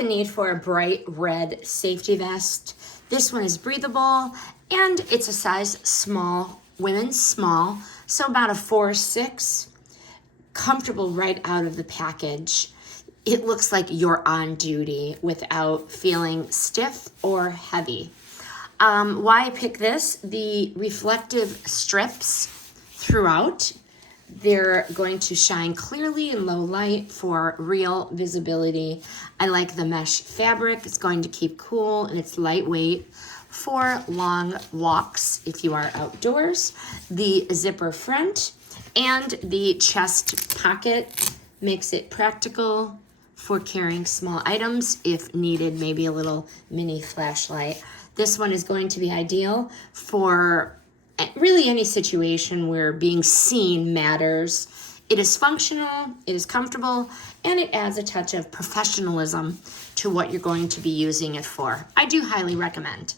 a need for a bright red safety vest. This one is breathable and it's a size small, women's small, so about a 4-6, comfortable right out of the package. It looks like you're on duty without feeling stiff or heavy. Why I pick this, the reflective strips throughout, they're going to shine clearly in low light for real visibility. I like the mesh fabric. It's going to keep cool and it's lightweight for long walks if you are outdoors. The zipper front and the chest pocket makes it practical for carrying small items if needed, maybe a little mini flashlight. This one is going to be ideal for really any situation where being seen matters. It is functional, it is comfortable, and it adds a touch of professionalism to what you're going to be using it for. I do highly recommend.